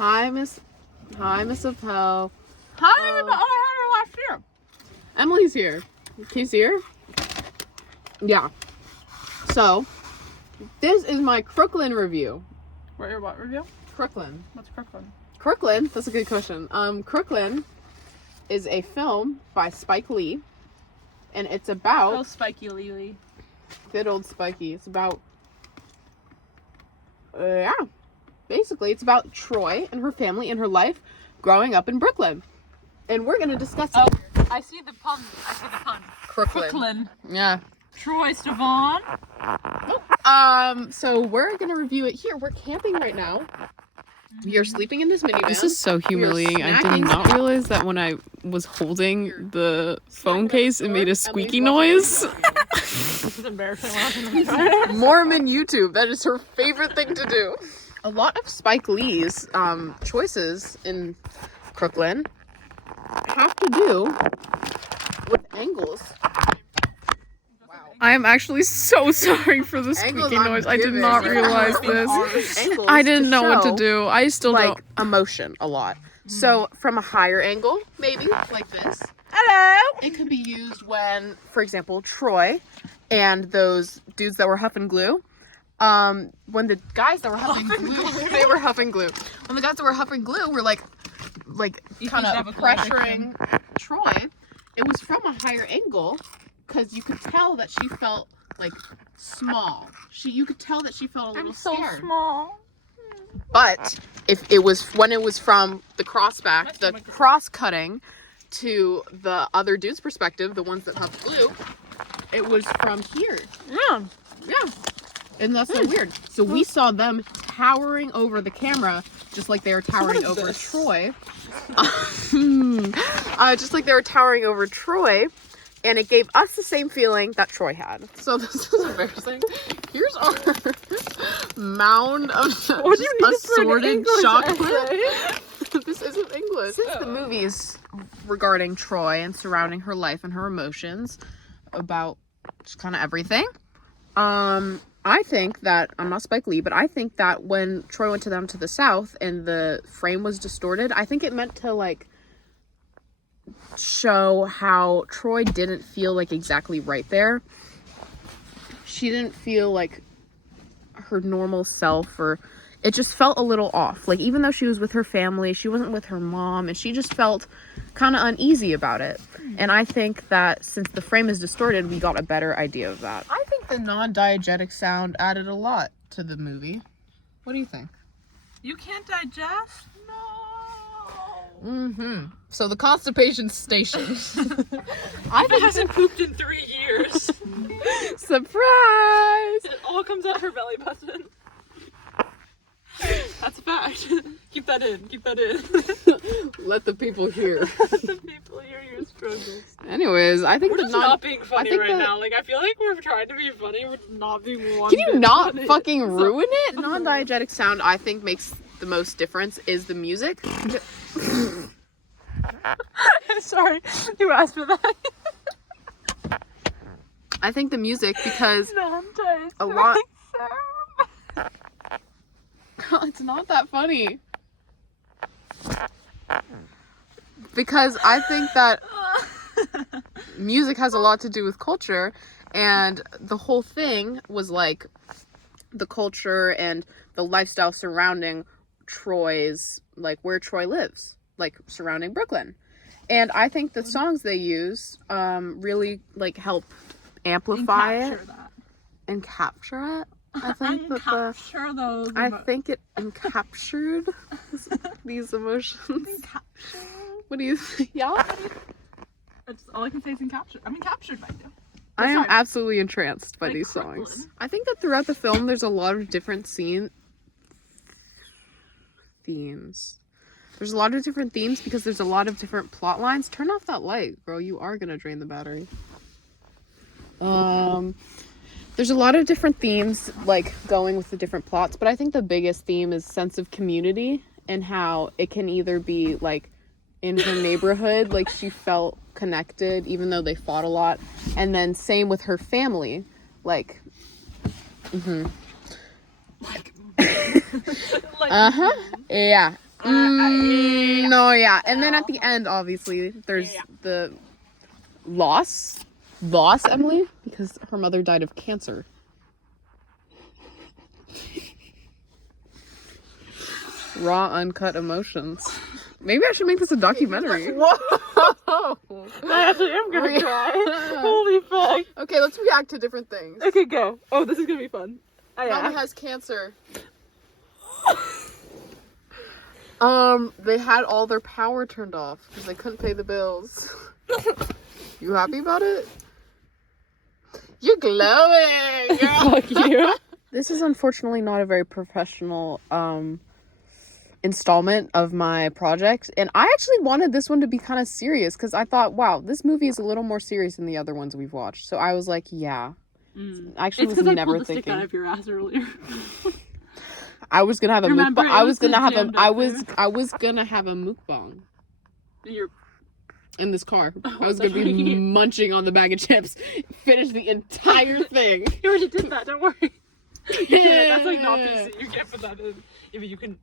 Hi, Miss Appel. Hi, everybody. Oh, I had her last year. Emily's here. Can you see her? Yeah. So, this is my Crooklyn review. What review? Crooklyn. What's Crooklyn? Crooklyn? That's a good question. Crooklyn is a film by Spike Lee. And it's about... Oh, Spiky Lee. Good old Spiky. It's about... yeah. Basically, it's about Troy and her family and her life growing up in Brooklyn. And we're going to discuss Oh, it. I see the pun. Crooklyn. Yeah. Troy Sivan. So we're going to review it here. We're camping right now. We are sleeping in this minivan. This is so humiliating. I did not realize that when I was holding the phone case, it made a squeaky noise. This is embarrassing. Mormon YouTube. That is her favorite thing to do. A lot of Spike Lee's choices in Crooklyn have to do with angles. I am actually so sorry for the squeaky noise. I did not realize this. I didn't know what to do. I still don't. Like emotion a lot. So from a higher angle, maybe like this. Hello. It could be used when, for example, Troy and those dudes that were huffing glue. When the guys that were huffing glue, they were huffing glue. When the guys that were huffing glue were like kind of pressuring Troy, it was from a higher angle because you could tell that she felt like small. You could tell that she felt a little scared. Small. But if it was when it was from the crossback, the cross cutting to the other dude's perspective, the ones that huffed glue, it was from here. Yeah. Yeah. And that's so weird. So we saw them towering over the camera, just like they were towering over Troy. Just like they were towering over Troy. And it gave us the same feeling that Troy had. So this is embarrassing. Here's our mound of assorted chocolate. This isn't English. Since the movie is regarding Troy and surrounding her life and her emotions about just kind of everything, I think that, I'm not Spike Lee, but I think that when Troy went to the south and the frame was distorted, I think it meant to, like, show how Troy didn't feel, like, exactly right there. She didn't feel like her normal self, or it just felt a little off. Like, even though she was with her family, she wasn't with her mom, and she just felt kind of uneasy about it. And I think that since the frame is distorted, we got a better idea of that. I think the non-diegetic sound added a lot to the movie. What do you think? You can't digest? No. So the constipation station. I haven't pooped in 3 years. Surprise! It all comes out her belly button. That's a fact. Keep that in. Let the people hear. Let the people hear your struggles. Anyways, I think we're just not being funny right now. Like, I feel like we're trying to be funny. We're not being one. Can you not funny. fucking ruin it? Non-diegetic sound, I think, makes the most difference is the music. Sorry, you asked for that. I think the music, because a lot... It's not that funny. Because I think that music has a lot to do with culture, and the whole thing was like the culture and the lifestyle surrounding Troy's, like where Troy lives, like surrounding Brooklyn. And I think the songs they use really like help amplify it and capture it. I think I think it encaptured these emotions. What do you think? Yeah? That's all I can say is encaptured. I'm captured by you. I am absolutely entranced by like these Crooklyn. songs. I think that throughout the film, there's a lot of different themes. There's a lot of different themes because there's a lot of different plot lines. Turn off that light, girl. You are gonna drain the battery. There's a lot of different themes, like, going with the different plots, but I think the biggest theme is sense of community and how it can either be, like, in her neighborhood, like, she felt connected, even though they fought a lot, and then same with her family, like, yeah, No, yeah. And then at the end, obviously, there's the loss, Emily, because her mother died of cancer. Raw, uncut emotions. Maybe I should make this a documentary. Whoa! I actually am gonna cry. Holy fuck. Okay, let's react to different things. Okay, go. Oh, this is gonna be fun. Mama has cancer. They had all their power turned off because they couldn't pay the bills. You happy about it? You're glowing! Fuck you. This is unfortunately not a very professional, installment of my project, and I actually wanted this one to be kind of serious because I thought, wow, this movie is a little more serious than the other ones we've watched. So I was like, yeah. Actually, It's was because I never pulled the thinking. stick out of your ass earlier. I was gonna have a Remember, mukbang. I it was was gonna so have a. jammed I up was. there. I was gonna have a mukbang You're in this car. I was that's gonna be right. munching on the bag of chips, finish the entire thing. You already did that, don't worry. Yeah, that's like not PC. You can't put that in. If you can.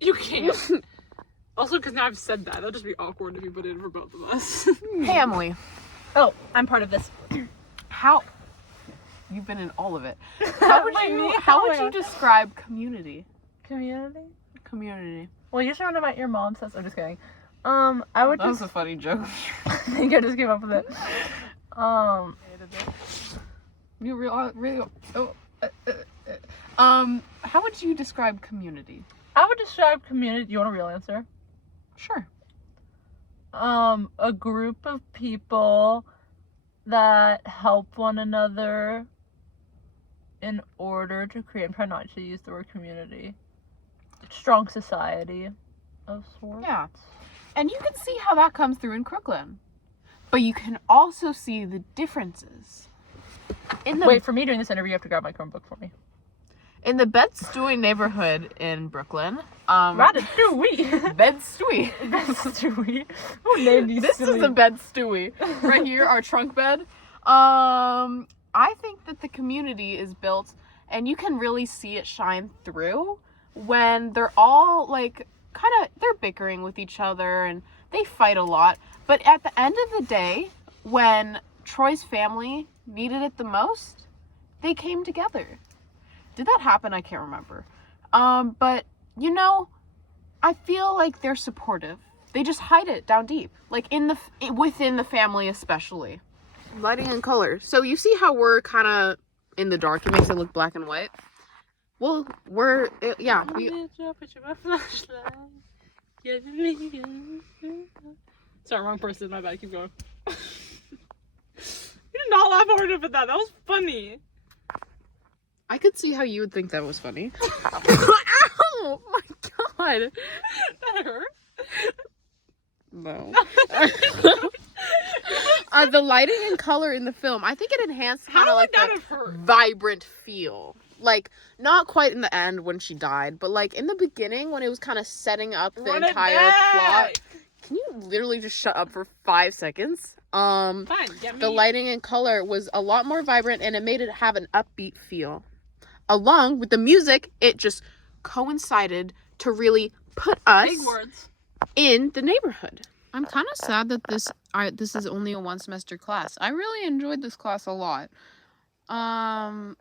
You can't. Also, because now I've said that, that'll just be awkward if you put it in for both of us. Hey, Emily. Oh, I'm part of this. How? You've been in all of it. How would Like you? me? How would Oh, you describe community? Community? Community. Well, you should know what your mom says. I'm just kidding. I would That was just. a funny joke. I think I just came up with it. You really. Oh. How would you describe community? I would describe community. You want a real answer? Sure. A group of people that help one another in order to create. I'm trying not to use the word community. Strong society of sorts. Yeah. And you can see how that comes through in Crooklyn. But you can also see the differences. Wait, for me doing this interview, you have to grab my Chromebook for me. In the Bed-Stuy neighborhood in Brooklyn. Ratatouille. Bed-Stuy. Ratatouille. Who named these? This is the Bed-Stuy. Right here, our trunk bed. I think that the community is built, and you can really see it shine through when they're all, like, they're bickering with each other, and they fight a lot. But at the end of the day, when Troy's family needed it the most, they came together. Did that happen? I can't remember. But, you know, I feel like they're supportive. They just hide it down deep. Like, within the family especially. Lighting and color. So you see how we're kind of in the dark? It makes it look black and white. Well, yeah. Sorry, wrong person. My bad. Keep going. You did not laugh hard enough at that. That was funny. I could see how you would think that was funny. Ow! My God. That hurt. No. The lighting and color in the film, I think it enhanced kind of like the vibrant feel. Like, not quite in the end when she died, but like in the beginning when it was kind of setting up the entire plot. Can you literally just shut up for 5 seconds? Fine, get me. The lighting and color was a lot more vibrant, and it made it have an upbeat feel. Along with the music, it just coincided to really put us Big words in the neighborhood. I'm kind of sad that this is only a 1 semester class. I really enjoyed this class a lot. That's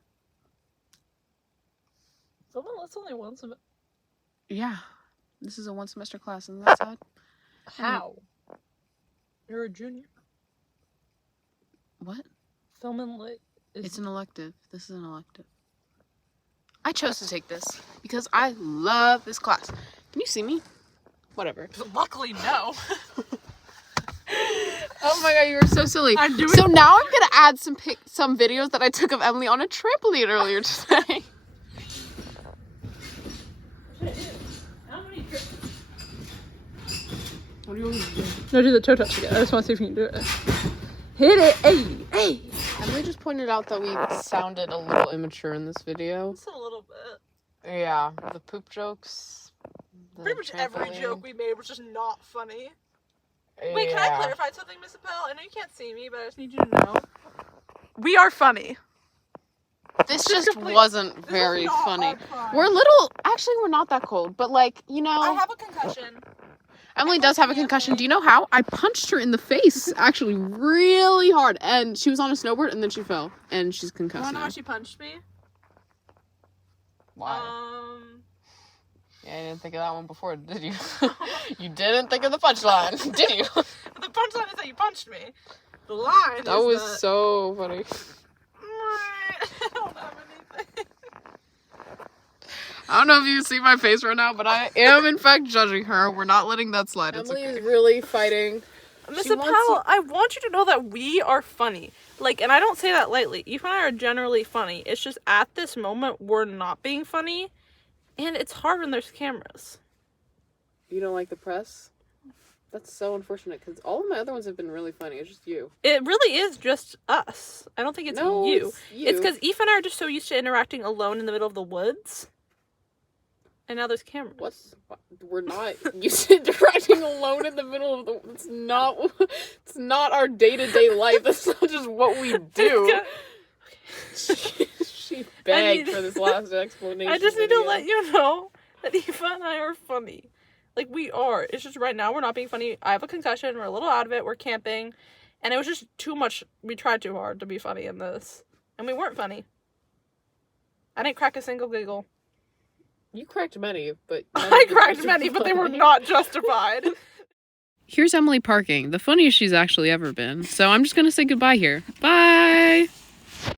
only one semester. Yeah, this is a 1 semester class, isn't that sad? How? You're a junior. What? Film and lit. It's an elective. This is an elective. I chose to take this because I love this class. Can you see me? Whatever. Luckily, no. Oh my God, you were so silly. I'm doing. So now I'm gonna add some videos that I took of Emily on a trampoline earlier today. What do you want to do? No, do the toe touch again. I just want to see if you can do it. Hit it, hey. Emily just pointed out that we sounded a little immature in this video. Just a little bit. Yeah, the poop jokes. Pretty much every trampoline. joke we made was just not funny. Wait, can I clarify something, Miss Appel? I know you can't see me, but I just need you to know. We are funny. This just wasn't very not funny. our crime. We're actually, we're not that cold, but like, you know. I have a concussion. Emily does have a concussion. Do you know how? I punched her in the face, actually, really hard. And she was on a snowboard, and then she fell. And she's concussed You wanna know now. why she punched me? Why? Yeah, I didn't think of that one before, did you? You didn't think of the punchline, did you? The punchline is that you punched me. The line That was so funny. I don't have anything. I don't know if you see my face right now, but I am in fact judging her. We're not letting that slide. Emily is really fighting. Miss Appel, I want you to know that we are funny. Like, and I don't say that lightly. Eve and I are generally funny. It's just at this moment we're not being funny, and it's hard when there's cameras. You don't like the press? That's so unfortunate because all of my other ones have been really funny. It's just you. It really is just us. I don't think it's you. It's because Eve and I are just so used to interacting alone in the middle of the woods. And now there's cameras. We're not used to interacting alone in the middle of the... It's not our day-to-day life. That's not just what we do. She begged for this last explanation. I just need to let you know that Eva and I are funny. Like, we are. It's just right now we're not being funny. I have a concussion. We're a little out of it. We're camping. And it was just too much. We tried too hard to be funny in this. And we weren't funny. I didn't crack a single giggle. You cracked many, but... I cracked many, but they were not justified. Here's Emily parking, the funniest she's actually ever been. So I'm just gonna say goodbye here. Bye!